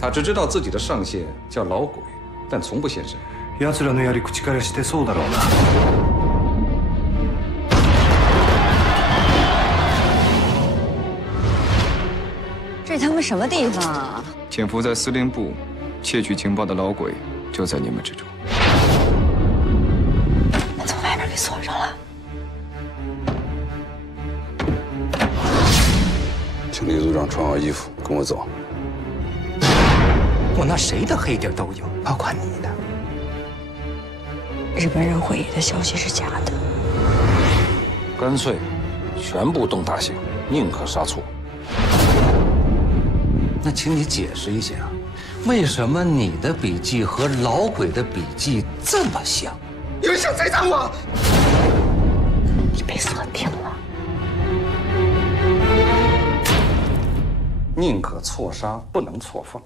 他只知道自己的上线叫老鬼，但从不现身。奴らのやり口からしてそうだろうな。这他妈什么地方啊？潜伏在司令部窃取情报的老鬼就在你们之中。门从外面给锁上了。请李组长穿好衣服，跟我走。我那谁的黑点都有，包括你的。日本人会议的消息是假的。干脆全部动大刑，宁可杀错。那请你解释一下，为什么你的笔记和老鬼的笔记这么像？你们想栽赃我？你被锁定了。宁可错杀，不能错放。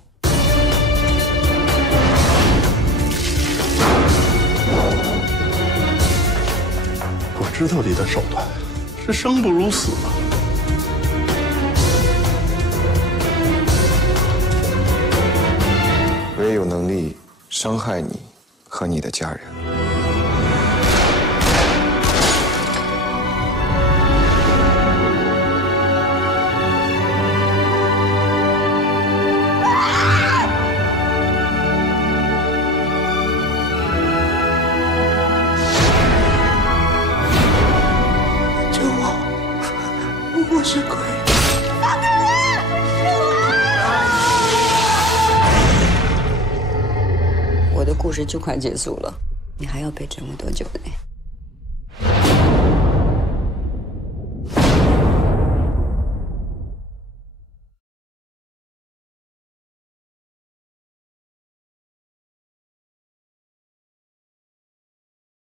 我知道你的手段是生不如死嘛。我也有能力伤害你和你的家人。救我！我是鬼。我的故事就快结束了，你还要被折磨多久呢？